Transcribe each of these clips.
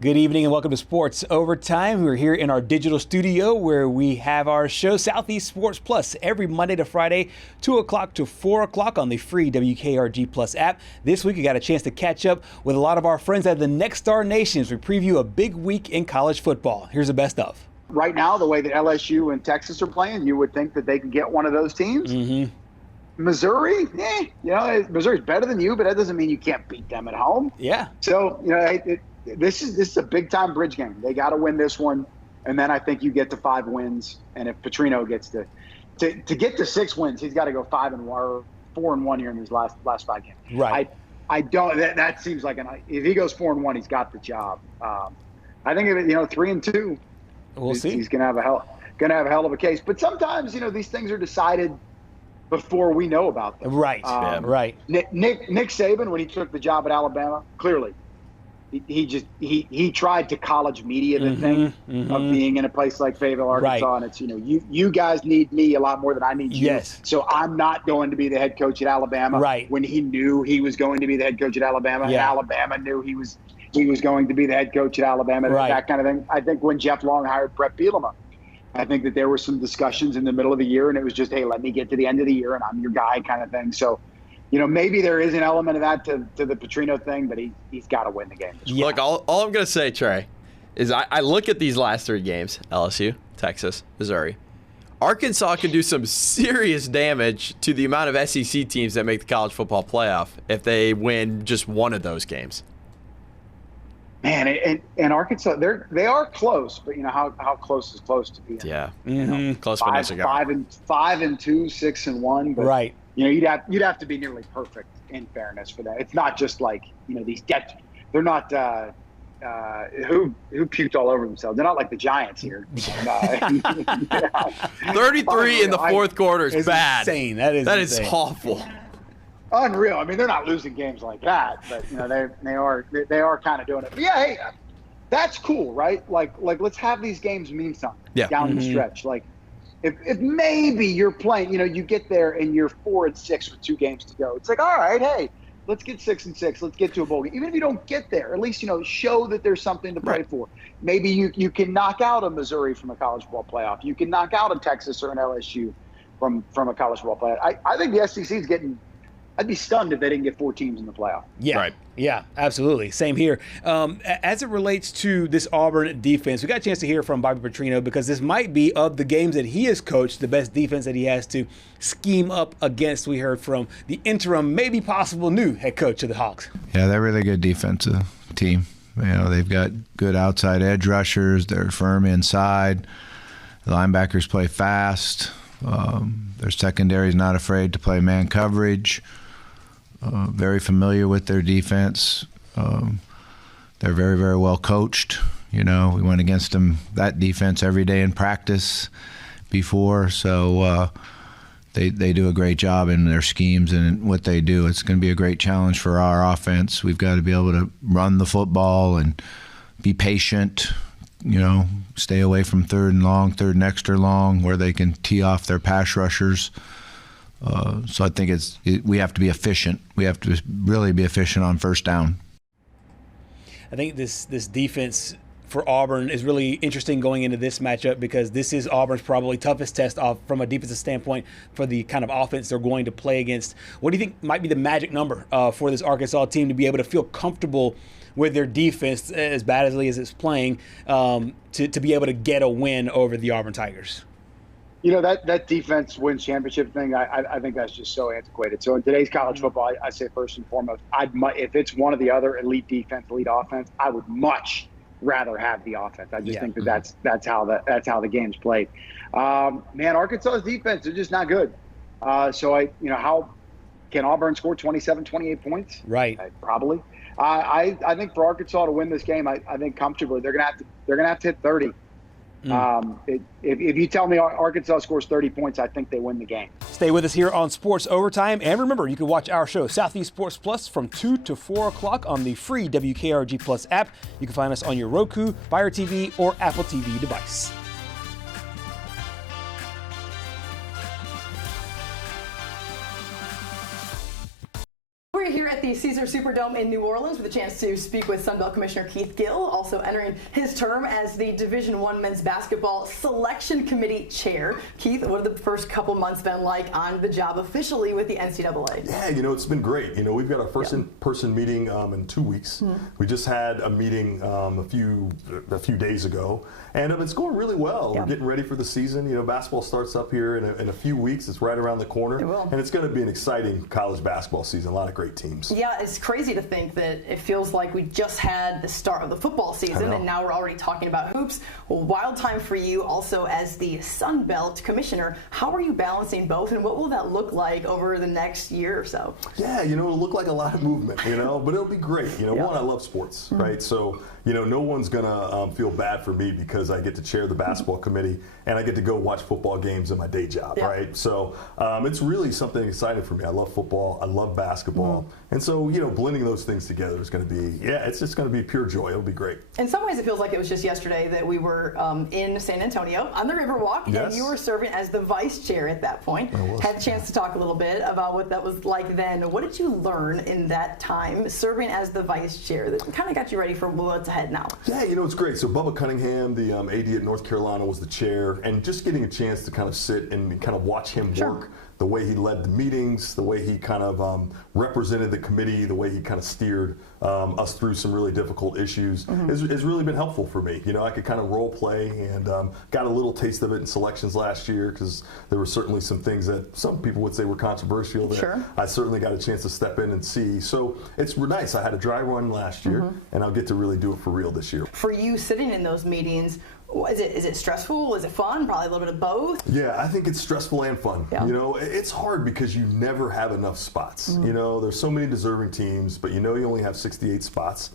Good evening and welcome to Sports Overtime. We're here in our digital studio where we have our show Southeast Sports Plus every Monday to Friday, 2 o'clock to 4 o'clock on the free WKRG Plus app. This week we got a chance to catch up with a lot of our friends at the Nexstar Nation as we preview a big week in college football. Here's the best of. Right now, the way that LSU and Texas are playing, you would think that they could get one of those teams. Mm-hmm. Missouri, Missouri's better than you, but that doesn't mean you can't beat them at home. Yeah. So, this is a big-time bridge game. They got to win this one, and then I think you get to 5 wins. And if Petrino gets to get to 6 wins, he's got to go 5-1 or 4-1 here in these last 5 games. Right. I don't. That seems like if he goes 4-1, he's got the job. I think if it 3-2, we'll see. He's gonna have a hell of a case. But sometimes these things are decided before we know about them. Right. Right. Nick Saban, when he took the job at Alabama, clearly. He tried to college media the thing of being in a place like Fayetteville, Arkansas, and it's you guys need me a lot more than I need you. Yes. So I'm not going to be the head coach at Alabama. Right. When he knew he was going to be the head coach at Alabama, and Yeah. Alabama knew he was going to be the head coach at Alabama. Right. That kind of thing. I think when Jeff Long hired Brett Bielema, I think that there were some discussions in the middle of the year, and it was just, hey, let me get to the end of the year, and I'm your guy, kind of thing. So. Maybe there is an element of that to the Petrino thing, but he's got to win the game. Yeah. Look, all I'm going to say, Trey, is I look at these last 3 games, LSU, Texas, Missouri. Arkansas can do some serious damage to the amount of SEC teams that make the college football playoff if they win just one of those games. Man, and Arkansas, they are close, but how close is close to being? Yeah, close 5-2, 6-1, but right. You'd have to be nearly perfect in fairness for that. It's not just like these they're not who puked all over themselves. They're not like the Giants here. 33 in the fourth quarter is bad. Insane. That is insane. Awful. Unreal. I mean, they're not losing games like that, but they are kind of doing it. But yeah, hey, that's cool, right? Like let's have these games mean something down the stretch. Like if maybe you're playing, you get there and you're 4-6 with 2 games to go. It's like, all right, hey, let's get 6-6. Let's get to a bowl game. Even if you don't get there, at least show that there's something to play for. Maybe you can knock out a Missouri from a college football playoff. You can knock out a Texas or an LSU from a college football playoff. I think the SEC is getting. I'd be stunned if they didn't get 4 teams in the playoff. Yeah, right. Yeah, absolutely. Same here. As it relates to this Auburn defense, we got a chance to hear from Bobby Petrino because this might be, of the games that he has coached, the best defense that he has to scheme up against. We heard from the interim, maybe possible new head coach of the Hawks. Yeah, they're a really good defensive team. They've got good outside edge rushers. They're firm inside. The linebackers play fast. Their secondary is not afraid to play man coverage. Very familiar with their defense. They're very, very well coached. We went against them, that defense, every day in practice before. So they do a great job in their schemes and what they do. It's going to be a great challenge for our offense. We've got to be able to run the football and be patient, stay away from third and extra long, where they can tee off their pass rushers. So I think we have to be efficient. We have to really be efficient on first down. I think this defense for Auburn is really interesting going into this matchup because this is Auburn's probably toughest test from a defensive standpoint for the kind of offense they're going to play against. What do you think might be the magic number for this Arkansas team to be able to feel comfortable with their defense, as badly as it's playing, to be able to get a win over the Auburn Tigers? That defense wins championship thing, I think that's just so antiquated. So in today's college football, I say first and foremost, if it's one or the other, elite defense, elite offense, I would much rather have the offense. I just think that's how the game's played. Man, Arkansas's defense is just not good. How can Auburn score 27, 28 points? Right. Probably. I think for Arkansas to win this game, I think comfortably they're gonna have to hit 30. If you tell me Arkansas scores 30 points, I think they win the game. Stay with us here on Sports Overtime. And remember, you can watch our show, Southeast Sports Plus, from 2 to 4 o'clock on the free WKRG Plus app. You can find us on your Roku, Fire TV, or Apple TV device. We're here at the Caesar Caesar Superdome in New Orleans with a chance to speak with Sunbelt Commissioner Keith Gill, also entering his term as the Division I Men's Basketball Selection Committee Chair. Keith, what have the first couple months been like on the job officially with the NCAA? Yeah, it's been great. We've got our first in-person meeting in 2 weeks. We just had a meeting a few days ago, and it's going really well. We're getting ready for the season. Basketball starts up here in a few weeks. It's right around the corner, and it's going to be an exciting college basketball season. A lot of great teams. Yeah, it's crazy to think that it feels like we just had the start of the football season, and now we're already talking about hoops. Well, wild time for you also as the Sun Belt Commissioner. How are you balancing both, and what will that look like over the next year or so? Yeah, it'll look like a lot of movement, but it'll be great. One, I love sports, right? So, no one's going to feel bad for me because I get to chair the basketball committee and I get to go watch football games in my day job, right? So it's really something exciting for me. I love football. I love basketball. And so, blending those things together is going to be, it's just going to be pure joy. It'll be great. In some ways, it feels like it was just yesterday that we were in San Antonio on the Riverwalk, and you were serving as the vice chair at that point. Had a chance to talk a little bit about what that was like then. What did you learn in that time serving as the vice chair that kind of got you ready for what's ahead now? Yeah, it's great. So Bubba Cunningham, the AD at North Carolina, was the chair, and just getting a chance to kind of sit and kind of watch him work, the way he led the meetings, the way he kind of represented the committee, the way he kind of steered us through some really difficult issues has really been helpful for me. I could kind of role play and got a little taste of it in selections last year because there were certainly some things that some people would say were controversial that I certainly got a chance to step in and see. So it's nice. I had a dry run last year, and I'll get to really do it for real this year. For you sitting in those meetings, is it stressful? Is it fun? Probably a little bit of both. Yeah, I think it's stressful and fun. It's hard because you never have enough spots. There's so many deserving teams, but you only have 68 spots.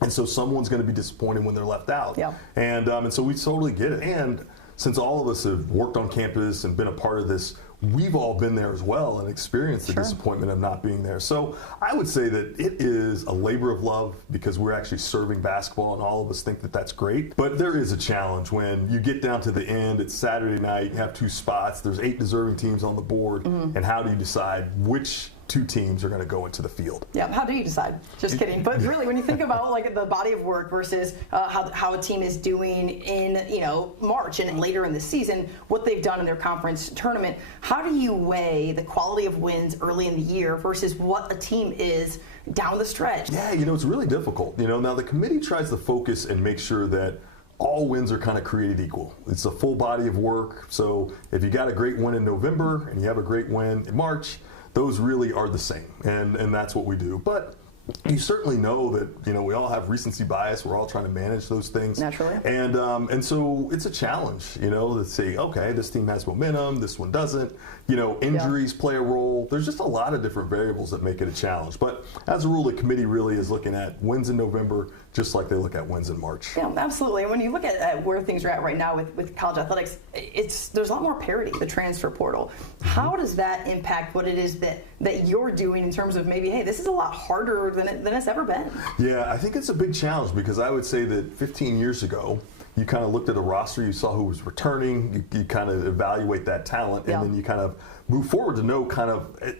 And so someone's going to be disappointed when they're left out. And so we totally get it. And since all of us have worked on campus and been a part of this, we've all been there as well and experienced the disappointment of not being there. So I would say that it is a labor of love because we're actually serving basketball and all of us think that that's great. But there is a challenge when you get down to the end. It's Saturday night, you have 2 spots, there's 8 deserving teams on the board, and how do you decide which 2 teams are going to go into the field? Yeah, how do you decide? Just kidding. But really, when you think about the body of work versus how a team is doing in March and later in the season, what they've done in their conference tournament, how do you weigh the quality of wins early in the year versus what a team is down the stretch? Yeah, it's really difficult. Now the committee tries to focus and make sure that all wins are kind of created equal. It's a full body of work. So if you got a great win in November and you have a great win in March, those really are the same, and that's what we do. But you certainly know that we all have recency bias. We're all trying to manage those things naturally, and so it's a challenge. To say, okay, this team has momentum, this one doesn't. Injuries play a role. There's just a lot of different variables that make it a challenge. But as a rule, the committee really is looking at wins in November just like they look at wins in March. Yeah, absolutely. And when you look at where things are at right now with college athletics, there's a lot more parity, the transfer portal. How does that impact what it is that you're doing in terms of maybe, hey, this is a lot harder than it's ever been? Yeah, I think it's a big challenge because I would say that 15 years ago, you kind of looked at a roster, you saw who was returning, you kind of evaluate that talent, and then you kind of move forward to know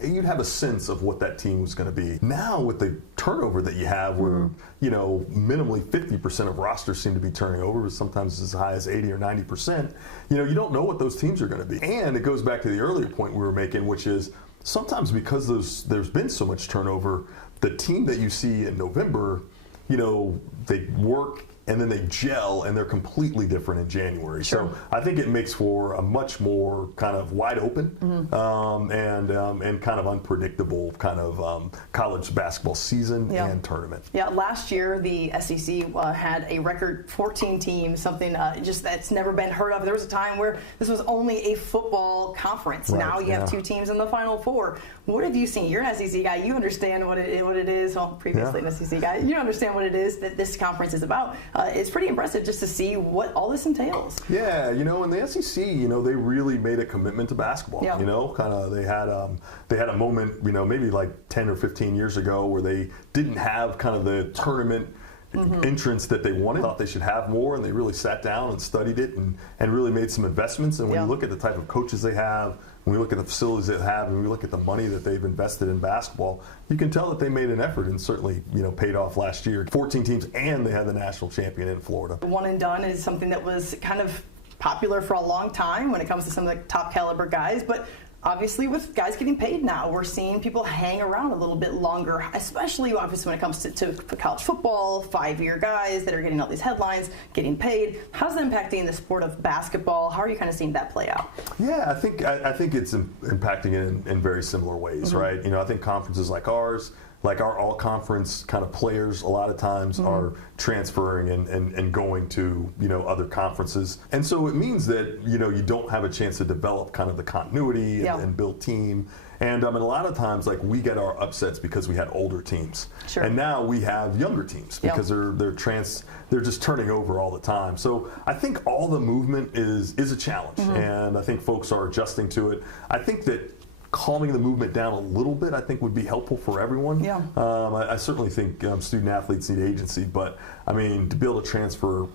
you'd have a sense of what that team was going to be. Now with the turnover that you have where, minimally 50% of rosters seem to be turning over, but sometimes as high as 80 or 90%, you don't know what those teams are going to be. And it goes back to the earlier point we were making, which is sometimes because there's been so much turnover, the team that you see in November, they work and then they gel and they're completely different in January. So I think it makes for a much more kind of wide open and kind of unpredictable kind of college basketball season and tournament. Yeah, last year the SEC had a record 14 teams, something just that's never been heard of. There was a time where this was only a football conference. Now you have 2 teams in the Final Four. What have you seen? You're an SEC guy. You understand what it is. Well, previously an SEC guy. You understand what it is that this conference is about. It's pretty impressive just to see what all this entails. Yeah, in the SEC, they really made a commitment to basketball. Kind of they had a moment, maybe like 10 or 15 years ago where they didn't have kind of the tournament entrance that they wanted. Thought they should have more, and they really sat down and studied it and really made some investments. And when you look at the type of coaches they have, when we look at the facilities they have, and we look at the money that they've invested in basketball, you can tell that they made an effort and certainly, paid off last year. 14 teams, and they had the national champion in Florida. One and done is something that was kind of popular for a long time when it comes to some of the top caliber guys, but obviously with guys getting paid now, we're seeing people hang around a little bit longer, especially obviously when it comes to college football, 5-year guys that are getting all these headlines, getting paid. How's that impacting the sport of basketball? How are you kind of seeing that play out? Yeah, I think it's impacting it in very similar ways, right? I think conferences like ours, like our all-conference kind of players, a lot of times are transferring and going to other conferences, and so it means that you don't have a chance to develop kind of the continuity and build team. And a lot of times, like, we get our upsets because we had older teams, and now we have younger teams because they're just turning over all the time. So I think all the movement is a challenge, and I think folks are adjusting to it. I think that calming the movement down a little bit, I think, would be helpful for everyone. Yeah. I certainly think student athletes need agency, but I mean, to be able to transfer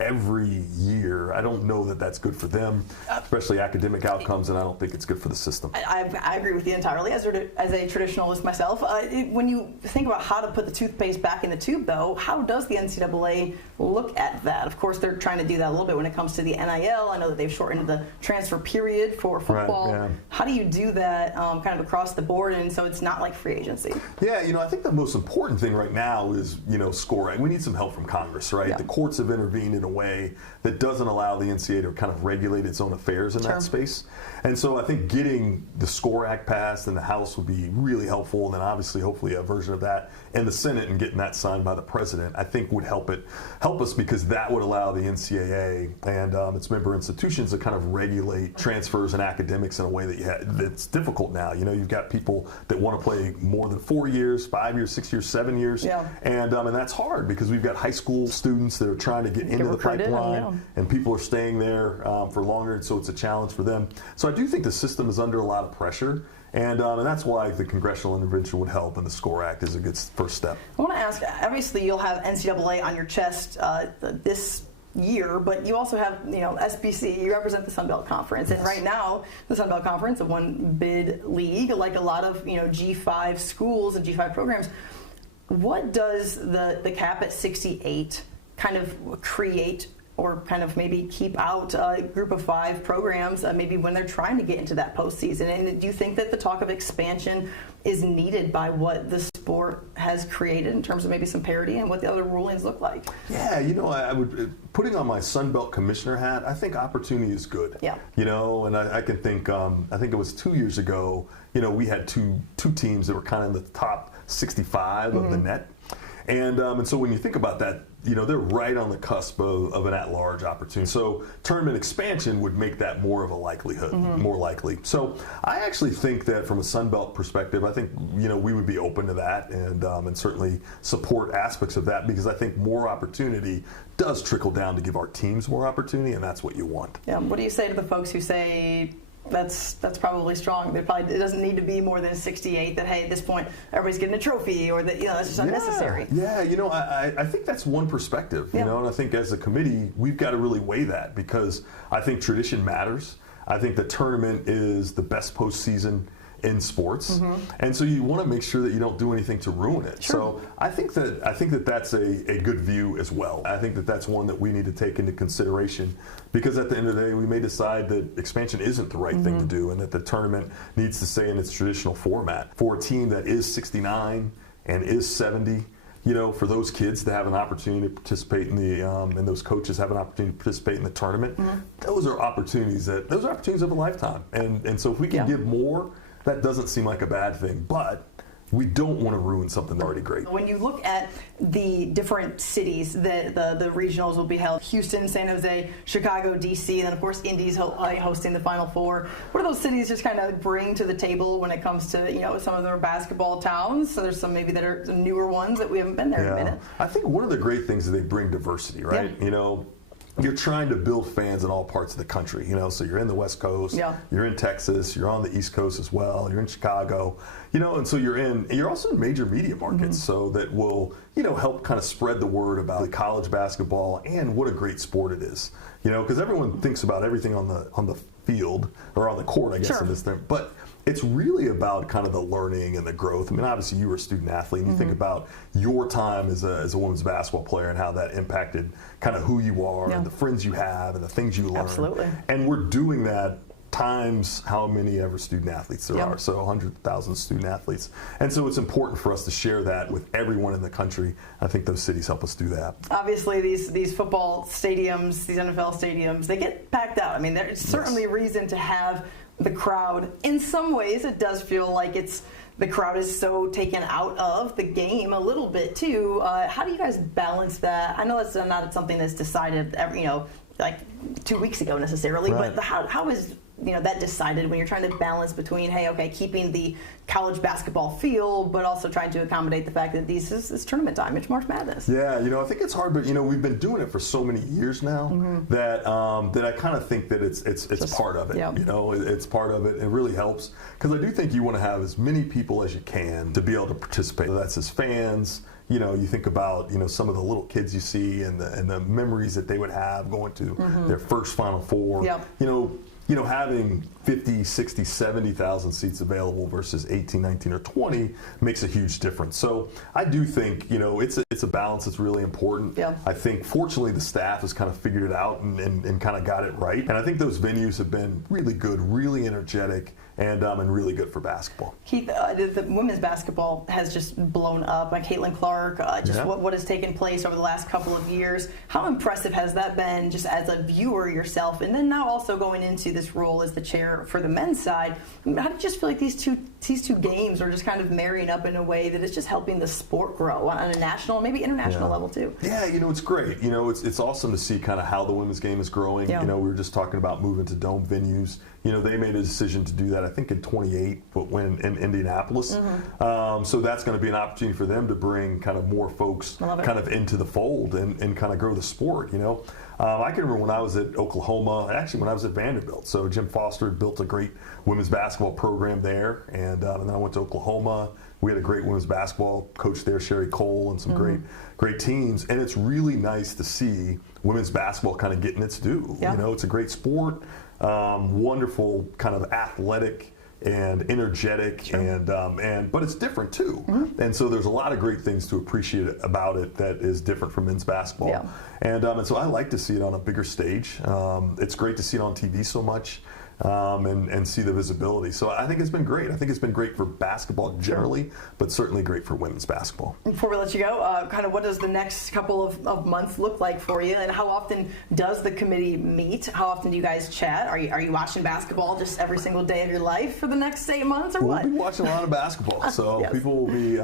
every year, I don't know that that's good for them, especially academic outcomes, and I don't think it's good for the system. I agree with you entirely. As a traditionalist myself, when you think about how to put the toothpaste back in the tube, though, how does the NCAA look at that? Of course, they're trying to do that a little bit when it comes to the NIL. I know that they've shortened the transfer period for football. Right, yeah. How do you do that kind of across the board, and so it's not like free agency? Yeah, I think the most important thing right now is, scoring. We need some help from Congress, right? Yeah. The courts have intervened in a way that doesn't allow the NCAA to kind of regulate its own affairs in that space. And so I think getting the SCORE Act passed in the House would be really helpful, and then obviously hopefully a version of that in the Senate and getting that signed by the president, I think would help us, because that would allow the NCAA and its member institutions to kind of regulate transfers and academics in a way that's difficult now. You've got people that want to play more than 4 years, 5 years, 6 years, 7 years, and that's hard because we've got high school students that are trying to get into the pipeline, and people are staying there for longer, and so it's a challenge for them. So I do think the system is under a lot of pressure, and that's why the congressional intervention would help, and the SCORE Act is a good first step. I want to ask, obviously you'll have NCAA on your chest this year, but you also have, SBC, you represent the Sun Belt Conference, and right now the Sun Belt Conference, a one-bid league, like a lot of, G5 schools and G5 programs. What does the cap at 68 kind of create, or kind of maybe keep out a group of 5 programs, maybe when they're trying to get into that postseason? And do you think that the talk of expansion is needed by what the sport has created in terms of maybe some parity and what the other rulings look like? Yeah, I would, putting on my Sun Belt commissioner hat, I think opportunity is good. Yeah. And I can think, I think it was 2 years ago, we had two teams that were kind of in the top 65 of the net. And so when you think about that, they're right on the cusp of an at-large opportunity. So tournament expansion would make that more of a likelihood, more likely. So I actually think that from a Sun Belt perspective, I think, we would be open to that and certainly support aspects of that, because I think more opportunity does trickle down to give our teams more opportunity, and that's what you want. Yeah. What do you say to the folks who say that's probably strong? It doesn't need to be more than 68, that, hey, at this point everybody's getting a trophy, or that that's just unnecessary. Yeah, I think that's one perspective, and I think as a committee we've got to really weigh that, because I think tradition matters. I think the tournament is the best postseason in sports, and so you want to make sure that you don't do anything to ruin it. So I think that that's a good view as well. I think that that's one that we need to take into consideration, because at the end of the day we may decide that expansion isn't the right thing to do, and that the tournament needs to stay in its traditional format. For a team that is 69 and is 70, for those kids to have an opportunity to participate in the, and those coaches have an opportunity to participate in the tournament, those are opportunities of a lifetime. And so if we can give more, that doesn't seem like a bad thing, but we don't want to ruin something already great. When you look at the different cities that the regionals will be held, Houston, San Jose, Chicago, D.C., and then of course Indy's hosting the Final Four. What do those cities just kind of bring to the table when it comes to some of their basketball towns? So there's some maybe that are some newer ones that we haven't been there in a minute. I think one of the great things is they bring diversity, right? you're trying to build fans in all parts of the country, so you're in the West Coast, you're in Texas, you're on the East Coast as well, you're in Chicago, and so you're also in major media markets, so that will, help kind of spread the word about the college basketball and what a great sport it is, because everyone thinks about everything on the field or on the court, I guess, in this thing, but it's really about kind of the learning and the growth. I mean, obviously you were a student athlete, and you think about your time as a women's basketball player and how that impacted kind of who you are and the friends you have and the things you learn. Absolutely. And we're doing that times how many ever student athletes there are, so 100,000 student athletes. And so it's important for us to share that with everyone in the country. I think those cities help us do that. Obviously, these football stadiums, these NFL stadiums, they get packed out. I mean, there's certainly reason to have the crowd. In some ways, it does feel like the crowd is so taken out of the game a little bit too. How do you guys balance that? I know that's not something that's decided like 2 weeks ago necessarily, but how is that decided when you're trying to balance between, keeping the college basketball feel, but also trying to accommodate the fact that this is tournament time, it's March Madness. Yeah, I think it's hard, but we've been doing it for so many years now that I kind of think that it's just part of it. It's part of it. It really helps because I do think you want to have as many people as you can to be able to participate. That's as fans. You think about, some of the little kids you see and the memories that they would have going to their first Final Four. Having 50, 60, 70,000 seats available versus 18, 19, or 20 makes a huge difference. So I do think, it's a balance that's really important. I think, fortunately, the staff has kind of figured it out and kind of got it right. And I think those venues have been really good, really energetic, and really good for basketball. Keith, the women's basketball has just blown up. Like Caitlin Clark, what has taken place over the last couple of years. How impressive has that been just as a viewer yourself? And then now also going into this role as the chair for the men's side, how do you just feel like these two games are just kind of marrying up in a way that is just helping the sport grow on a national, maybe international level too? Yeah, it's great. It's awesome to see kind of how the women's game is growing. We were just talking about moving to dome venues. They made a decision to do that, I think, in 28, but when in Indianapolis. So that's going to be an opportunity for them to bring kind of more folks kind of into the fold and kind of grow the sport, I can remember when I was at Oklahoma, actually when I was at Vanderbilt. So Jim Foster had built a great women's basketball program there, and then I went to Oklahoma. We had a great women's basketball coach there, Sherry Cole, and some great teams. And it's really nice to see women's basketball kind of getting its due. It's a great sport. Wonderful kind of athletic and energetic, but it's different too. And so there's a lot of great things to appreciate about it that is different from men's basketball. And so I like to see it on a bigger stage. It's great to see it on TV so much. And see the visibility. So I think it's been great. I think it's been great for basketball generally, but certainly great for women's basketball. Before we let you go, kind of what does the next couple of months look like for you, and how often does the committee meet? How often do you guys chat? Are you watching basketball just every single day of your life for the next 8 months, or what? We'll be watching a lot of basketball. So people will be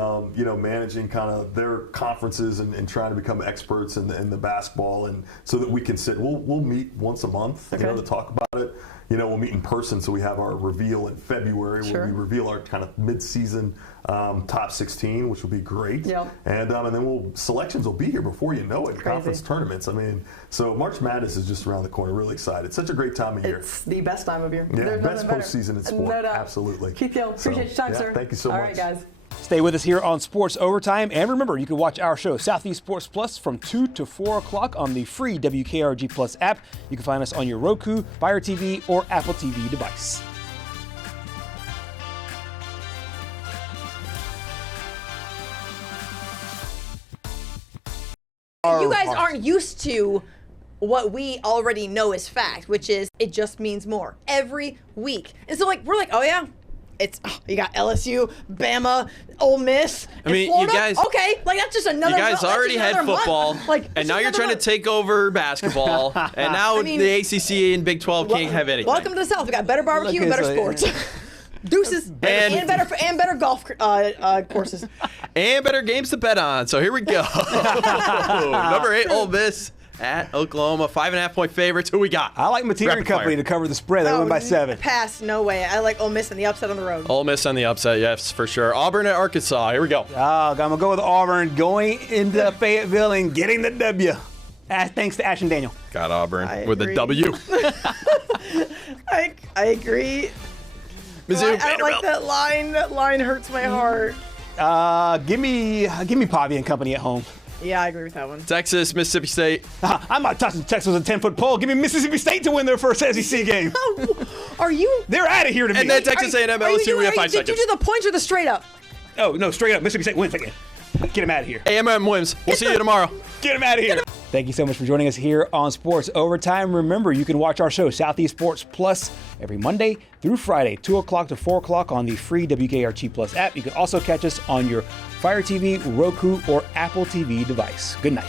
managing kind of their conferences and trying to become experts in the basketball, and so that we can sit. We'll meet once a month, to talk about it. We'll meet in person, so we have our reveal in February where we reveal our kind of mid-season top 16, which will be great. And then selections will be here before you know it. Conference tournaments. I mean, so March Madness is just around the corner. Really excited. It's such a great time of year. It's the best time of year. Yeah, best postseason in sport. No doubt. Absolutely. Keith Gill, appreciate your time, sir. Thank you so much. All right, guys. Stay with us here on Sports Overtime. And remember, you can watch our show, Southeast Sports Plus, from 2 to 4 o'clock on the free WKRG Plus app. You can find us on your Roku, Fire TV, or Apple TV device. You guys aren't used to what we already know is fact, which is it just means more every week. And so we're like, oh yeah, you got LSU, Bama, Ole Miss, Florida. You guys, okay, that's just another. You guys already had football, and now you're trying to take over basketball, and now the ACC and Big 12 can't have anything. Welcome to the South. We got better barbecue and better sports. Deuces and better golf courses and better games to bet on. So here we go. Number 8, Ole Miss at Oklahoma, 5.5-point favorites. Who we got? I like Mateer and Company to cover the spread. They win by 7. Pass, no way. I like Ole Miss and the upset on the road. Ole Miss on the upset, yes, for sure. Auburn at Arkansas. Here we go. I'm gonna go with Auburn going into Fayetteville and getting the W. Thanks to Ash and Daniel. Got Auburn I with agree. a W. I agree. Mizzou, I don't like that line. That line hurts my heart. Give me Pavi and company at home. Yeah, I agree with that one. Texas, Mississippi State. I'm not touching Texas with a 10-foot pole. Give me Mississippi State to win their first SEC game. Are you? They're out of here to me. And then Texas A&M, LSU, we have 5 Did seconds. you do the points or the straight up? Oh, no, straight up. Mississippi State wins again. Get them out of here. A&M wins. We'll see you tomorrow. Get them out of here. Thank you so much for joining us here on Sports Overtime. Remember, you can watch our show, Southeast Sports Plus, every Monday through Friday, 2 o'clock to 4 o'clock on the free WKRG Plus app. You can also catch us on your Fire TV, Roku, or Apple TV device. Good night.